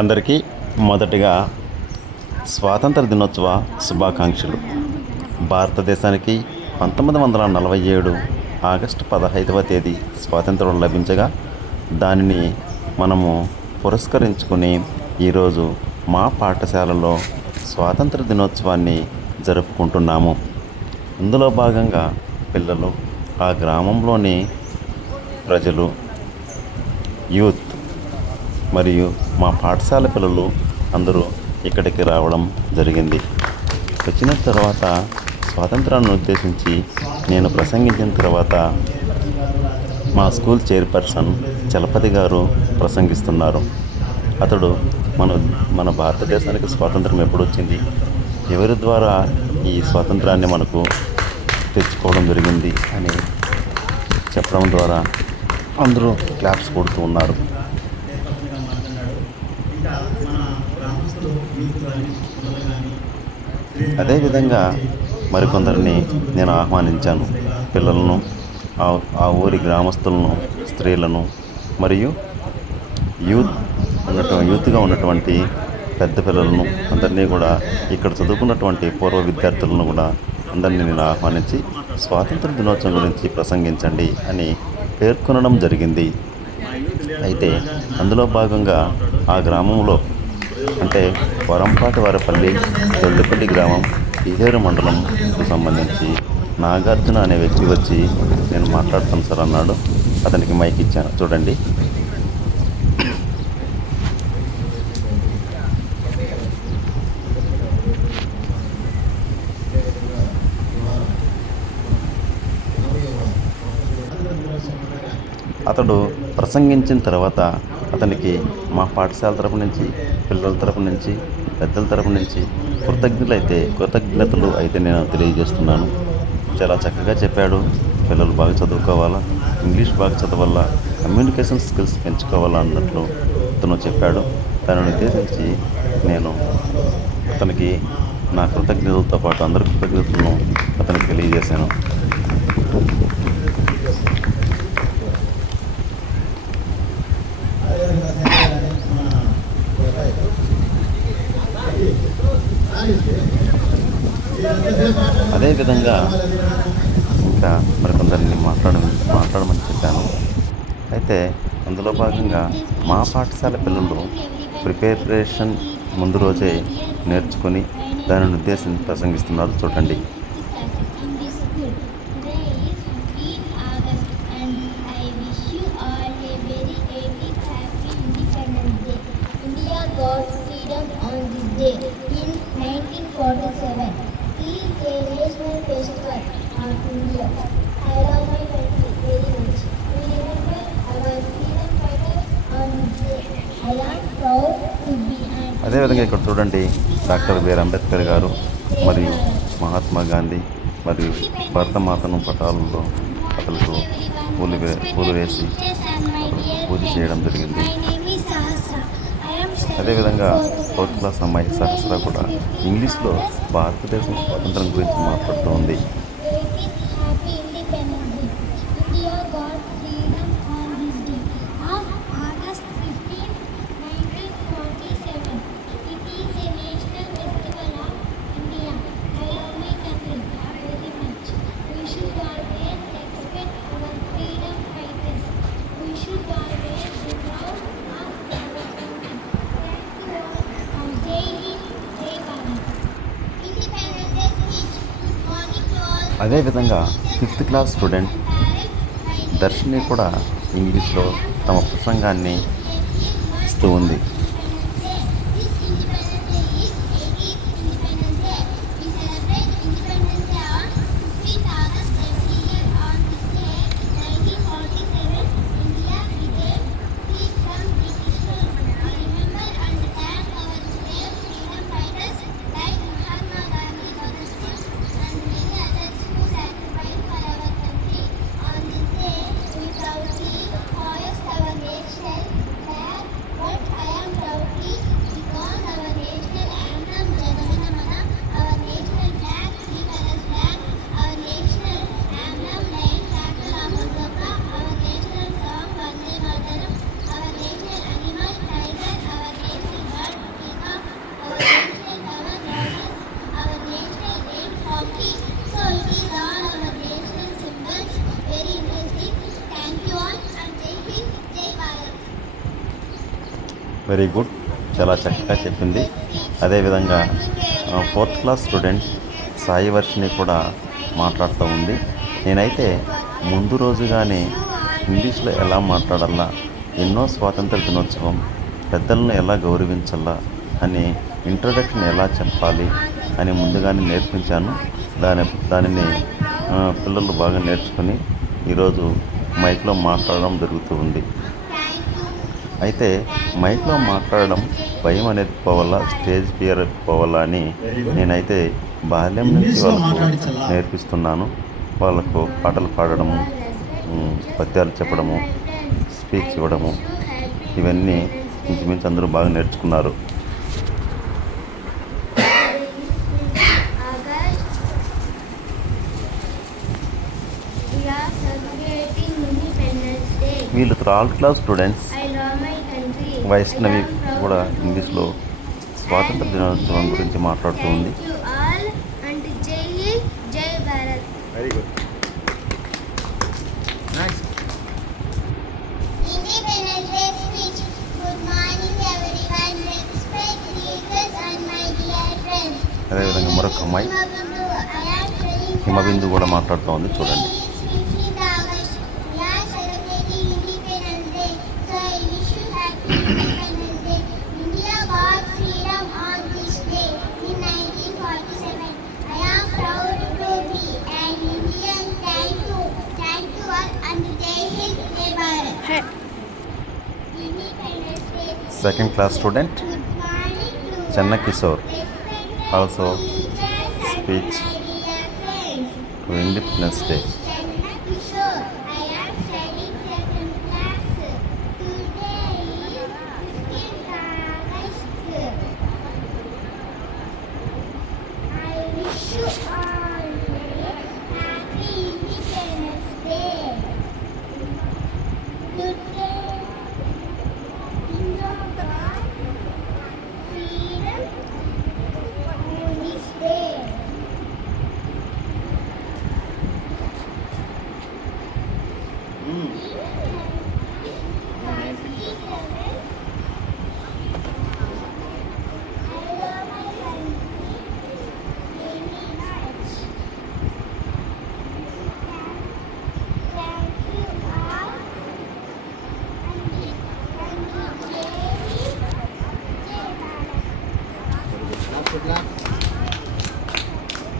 అందరికీ మొదటిగా స్వాతంత్ర దినోత్సవ శుభాకాంక్షలు. భారతదేశానికి 1947 ఆగస్టు 15వ తేదీ స్వాతంత్రం లభించగా దానిని మనము పురస్కరించుకుని ఈరోజు మా పాఠశాలలో స్వాతంత్ర దినోత్సవాన్ని జరుపుకుంటున్నాము. ఇందులో భాగంగా పిల్లలు, ఆ గ్రామంలోని ప్రజలు, యూత్ మరియు మా పాఠశాల పిల్లలు అందరూ ఇక్కడికి రావడం జరిగింది. వచ్చిన తర్వాత స్వాతంత్రాన్ని ఉద్దేశించి నేను ప్రసంగించిన తర్వాత మా స్కూల్ చైర్పర్సన్ చలపతి గారు ప్రసంగిస్తున్నారు. అతడు మన భారతదేశానికి స్వాతంత్రం ఎప్పుడు వచ్చింది, ఎవరి ద్వారా ఈ స్వాతంత్రాన్ని మనకు తెచ్చుకోవడం జరిగింది అని చెప్పడం ద్వారా అందరూ క్లాప్స్ కొడుతూ ఉన్నారు. అదేవిధంగా మరికొందరిని నేను ఆహ్వానించాను. పిల్లలను, ఆ ఊరి గ్రామస్తులను, స్త్రీలను మరియు యూత్గా ఉన్నటువంటి పెద్ద పిల్లలను అందరినీ కూడా, ఇక్కడ చదువుకున్నటువంటి పూర్వ విద్యార్థులను కూడా అందరినీ నేను ఆహ్వానించి స్వాతంత్ర దినోత్సవం గురించి ప్రసంగించండి అని పేర్కొనడం జరిగింది. అయితే అందులో భాగంగా ఆ గ్రామంలో, అంటే వరంపాటి వారపల్లి దొడ్డిపల్లి గ్రామం, ఈదేరు మండలంకు సంబంధించి నాగార్జున అనే వ్యక్తి వచ్చి నేను మాట్లాడతాను సార్ అన్నాడు. అతనికి మైక్ ఇచ్చాను, చూడండి. అతడు ప్రసంగించిన తర్వాత అతనికి మా పాఠశాల తరపు నుంచి, పిల్లల తరపు నుంచి, పెద్దల తరపు నుంచి కృతజ్ఞతలు అయితే నేను తెలియజేస్తున్నాను. చాలా చక్కగా చెప్పాడు. పిల్లలు బాగా చదువుకోవాలా, ఇంగ్లీష్ బాగా చదవాలా, కమ్యూనికేషన్ స్కిల్స్ పెంచుకోవాలా అన్నట్లు అతను చెప్పాడు. దానిని ఉద్దేశించి నేను అతనికి నా కృతజ్ఞతలతో పాటు అందరి కృతజ్ఞతలను అతనికి తెలియజేశాను. అదేవిధంగా ఇంకా మరికొందరిని మాట్లాడమని చెప్పాను. అయితే అందులో భాగంగా మా పాఠశాల పిల్లలు ప్రిపరేషన్ ముందు రోజే నేర్చుకొని దానిని ఉద్దేశించి ప్రసంగిస్తున్నారు, చూడండి. అదేవిధంగా ఇక్కడ చూడండి, డాక్టర్ బిఆర్ అంబేద్కర్ గారు మరియు మహాత్మా గాంధీ మరియు భరతమాతను పటాలలో అతలకు పూలు వేసి పూజ చేయడం జరిగింది. అదేవిధంగా 4th క్లాస్ అమ్మాయి సహస్ర కూడా ఇంగ్లీష్లో భారతదేశం స్వాతంత్రం గురించి మాట్లాడుతూ ఉంది. అదేవిధంగా 5th క్లాస్ స్టూడెంట్ దర్శిని కూడా ఇంగ్లీష్లో తమ ప్రసంగాన్ని ఇస్తూ ఉంది. వెరీ గుడ్, చాలా చక్కగా చెప్పింది. అదేవిధంగా 4th class student Sai Varshini కూడా మాట్లాడుతూ ఉంది. నేనైతే ముందు రోజుగానే ఇంగ్లీష్లో ఎలా మాట్లాడాలా, ఎన్నో స్వాతంత్ర దినోత్సవం, పెద్దలను ఎలా గౌరవించాలా అని ఇంట్రడక్షన్ ఎలా చెప్పాలి అని ముందుగానే నేర్పించాను. దానిని పిల్లలు బాగా నేర్చుకొని ఈరోజు మైక్లో మాట్లాడడం జరుగుతూ ఉంది. అయితే మైక్లో మాట్లాడడం భయం అనేది పోవాలా, స్టేజ్ ఫియర్ పోవాలా అని నేనైతే బాల్యం నుంచి వాళ్ళకు నేర్పిస్తున్నాను. వాళ్ళకు పాటలు పాడడము, పద్యాలు చెప్పడము, స్పీచ్ ఇవ్వడము, ఇవన్నీ ఇంచుమించు అందరూ బాగా నేర్చుకున్నారు. వీళ్ళు 3rd క్లాస్ స్టూడెంట్స్. వైష్ణవి కూడా ఇంగ్లీష్లో స్వాతంత్ర దినోత్సవం గురించి మాట్లాడుతూ ఉంది. Very good. అదేవిధంగా మరొక అమ్మాయి హిమబిందు కూడా మాట్లాడుతూ ఉంది, చూడండి. Second class student Channa Kishore also speech to Independence Day.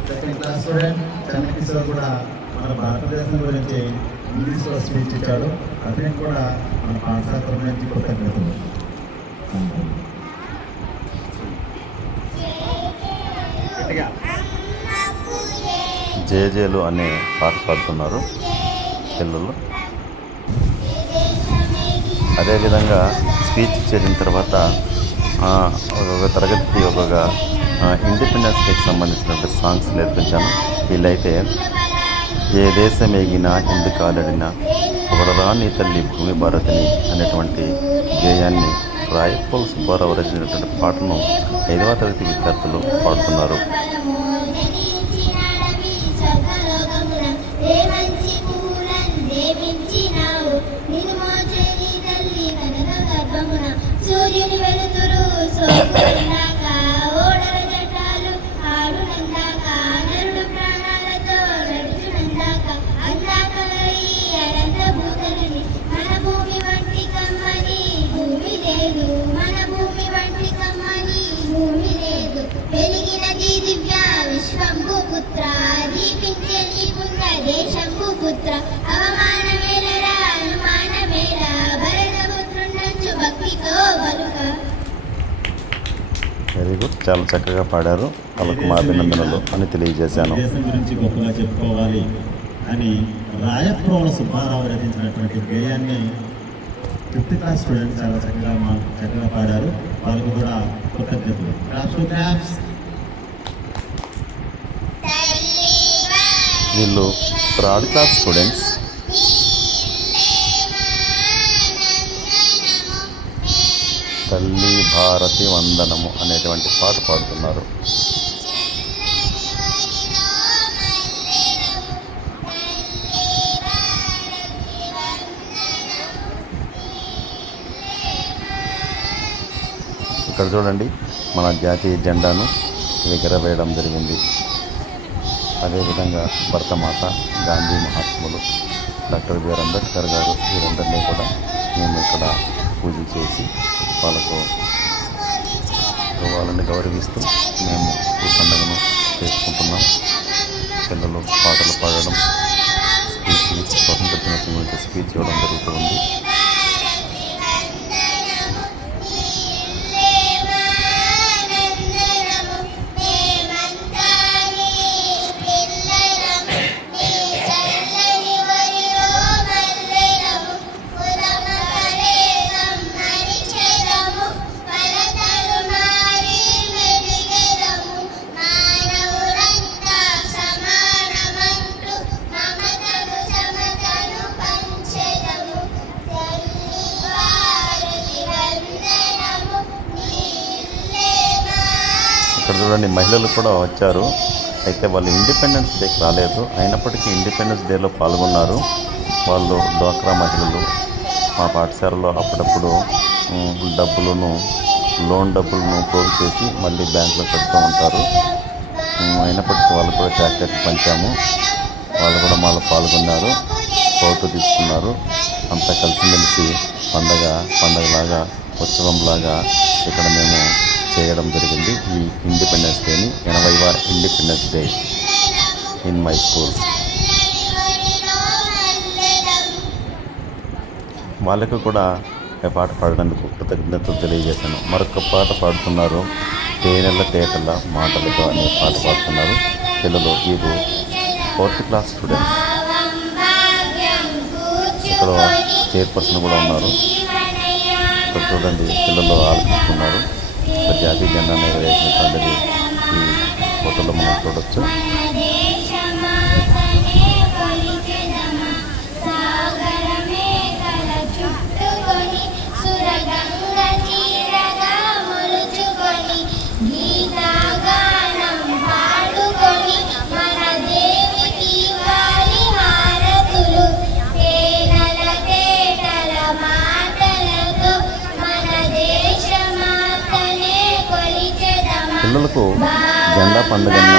Second class student Chandra Kishore కూడా మన భారతదేశం గురించి ఇంగ్లీష్లో స్పీచ్ ఇచ్చాడు. అతనికి కూడా మన పాఠశాల తరఫు నుంచి కృతజ్ఞతలు. జేజేలు అనే పాట పాడుతున్నారు పిల్లలు. అదేవిధంగా స్పీచ్ చేసిన తర్వాత ఒక తరగతికి ఒక ఇండిపెండెన్స్ డేకి సంబంధించినటువంటి సాంగ్స్ నేర్పించాను. వీళ్ళైతే ఏ దేశం ఎగినా ఎందుకు కాలడినా పొగడరా నీ తల్లి భూమి భారతిని అనేటువంటి గేయాన్ని రాయపోల్ సుబ్బారావు రచించినటువంటి పాటను 5వ తరగతి విద్యార్థులు పాడుతున్నారు. సూర్యుని వెలుతురు ఓడల జటాలు ఆడునందాక నరుడు ప్రాణాలతో నడుచునందాక అందాక అనంత భూతలని మన భూమి వంటి కమ్మని భూమి లేదు, మన భూమి వంటి కమ్మని భూమి లేదు. వెలిగినది దివ్య విశ్వంబు పుత్ర, దీపించే నీ పుణ్య దేశంబు పుత్ర. అవమానమేలరా అనుమానమేలా భరతపుత్రుండంచు భక్తితో బలుక. వెరీ గుడ్, చాలా చక్కగా పాడారు. వాళ్ళకు మా అభినందనలు అని తెలియజేశాను. దేశం గురించి గొప్పగా చెప్పుకోవాలి అని రాయప్రోల సుబ్బారావు రచించినటువంటి గేయాన్ని 5th క్లాస్ స్టూడెంట్స్ చాలా చక్కగా పాడారు. వాళ్ళకు కూడా కృతజ్ఞతలు. క్లాప్స్. వీళ్ళు 3rd క్లాస్ స్టూడెంట్స్. తల్లి భారతి వందనము అనేటువంటి పాట పాడుతున్నారు. ఇక్కడ చూడండి మన జాతీయ జెండాను ఎగరవేయడం జరిగింది. అదేవిధంగా భరతమాత, గాంధీ మహాత్ములు, డాక్టర్ బిఆర్ అంబేద్కర్ గారు వీరందరినీ కూడా మేము ఇక్కడ పూజ చేసి వాళ్ళని గౌరవిస్తూ మేము ఈ పండుగను చేసుకుంటున్నాం. పిల్లలు పాటలు పాడడం, స్పీచ్, స్వాతంత్ర దినోత్సవం గురించి స్పీచ్ ఇవ్వడం జరుగుతుంది. ఇక్కడ చూడండి మహిళలు కూడా వచ్చారు. అయితే వాళ్ళు ఇండిపెండెన్స్ డేకి రాలేదు, అయినప్పటికీ ఇండిపెండెన్స్ డేలో పాల్గొన్నారు. వాళ్ళు డ్వాక్రా మహిళలు మా పాఠశాలలో అప్పుడప్పుడు లోన్ డబ్బులను పోగు చేసి మళ్ళీ బ్యాంకులో పెడుతూ ఉంటారు. అయినప్పటికీ వాళ్ళు కూడా చాక్లెట్ పంచాము. వాళ్ళు కూడా మాలో పాల్గొన్నారు, ఫోటో తీసుకున్నారు. అంతా కలిసిమెలిసి పండగలాగా ఉత్సవంలాగా ఇక్కడ మేము చేయడం జరిగింది. ఈ ఇండిపెండెన్స్ డేని 80వ Independence Day in my school. వాళ్ళకు కూడా పాట పాడడానికి కృతజ్ఞతలు తెలియజేశాను. మరొక పాట పాడుతున్నారు, తేనెల తేటల మాటలతో అనే పాట పాడుతున్నారు పిల్లలు. వీరు 4th క్లాస్ స్టూడెంట్స్. ఇక్కడ చైర్పర్సన్ కూడా ఉన్నారు. ఇక్కడ చూడండి పిల్లలు ఆలోచిస్తున్నారు. జాతీయ జెండాను ఎగరేసినటువంటిది ఈ ఫోటోలో మనం చూడొచ్చు. పిల్లలకు జెండా పండుగన్న,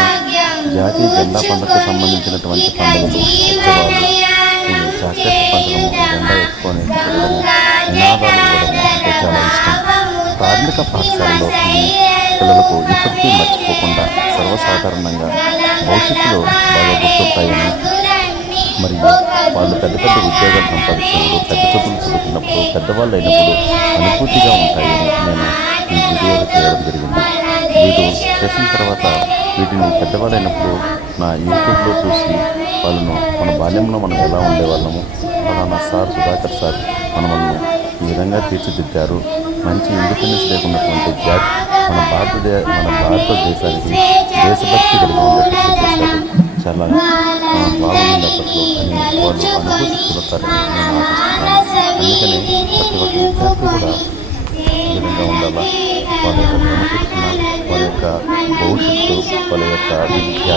జాతీయ జెండా పండుగకు సంబంధించినటువంటి పండుగలు, ఉత్సవాలు, చాక్లెట్ పంచడము, జెండా ఎత్తుకొని తిరగడము, నినాదాలు ఇవ్వడము అంటే చాలా ఇష్టం. ప్రాథమిక పాఠశాలలో ఈ పిల్లలకు ఇప్పటికీ మర్చిపోకుండా సర్వసాధారణంగా భవిష్యత్తులో బాగా గుర్తుంటాయని, మరియు వాళ్ళు పెద్ద పెద్ద ఉద్యోగాలు సంపాదించినప్పుడు, పెద్ద చదువులు చదువుతున్నప్పుడు, పెద్దవాళ్ళు అయినప్పుడు అనుభూతిగా ఉంటాయని నేను ఈ వీడియోలు చేయడం జరిగింది. వీరు చేసిన తర్వాత వీటిని పెద్దవాళ్ళైనప్పుడు నా యూట్యూబ్లో చూసి వాళ్ళను మన బాల్యంలో మనం ఎలా ఉండేవాళ్ళము, నా సార్ సుధాకర్ సార్ మనల్ని ఈ విధంగా తీర్చిదిద్దారు. మంచి ఇండిపెండెన్స్ డే ఉన్నటువంటి మన భారతదేశానికి దేశభక్తి కలిగి ఉండేటట్టు చేశారు. చాలా బాగుంది అప్పట్లో అని వాళ్ళు అనుభూతి చూడతారని నేను ఆశిస్తున్నాను. అందుకనే ప్రతి ఒక్క విద్యార్థి కూడా ఈ విధంగా ఉండాలా. వాళ్ళ యొక్క క్రమశిక్షణ, వాళ్ళ యొక్క భవిష్యత్తు, వాళ్ళ యొక్క విద్య,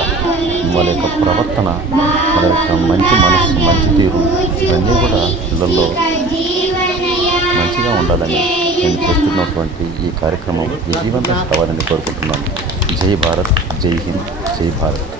వాళ్ళ యొక్క ప్రవర్తన, వాళ్ళ యొక్క మంచి మనస్సు, మంచి తీరు ఇవన్నీ కూడా పిల్లల్లో మంచిగా ఉండాలని నేను చేస్తున్నటువంటి ఈ కార్యక్రమం విజయవంతం కావాలని కోరుకుంటున్నాను. జై భారత్, జై హింద్, జై భారత్.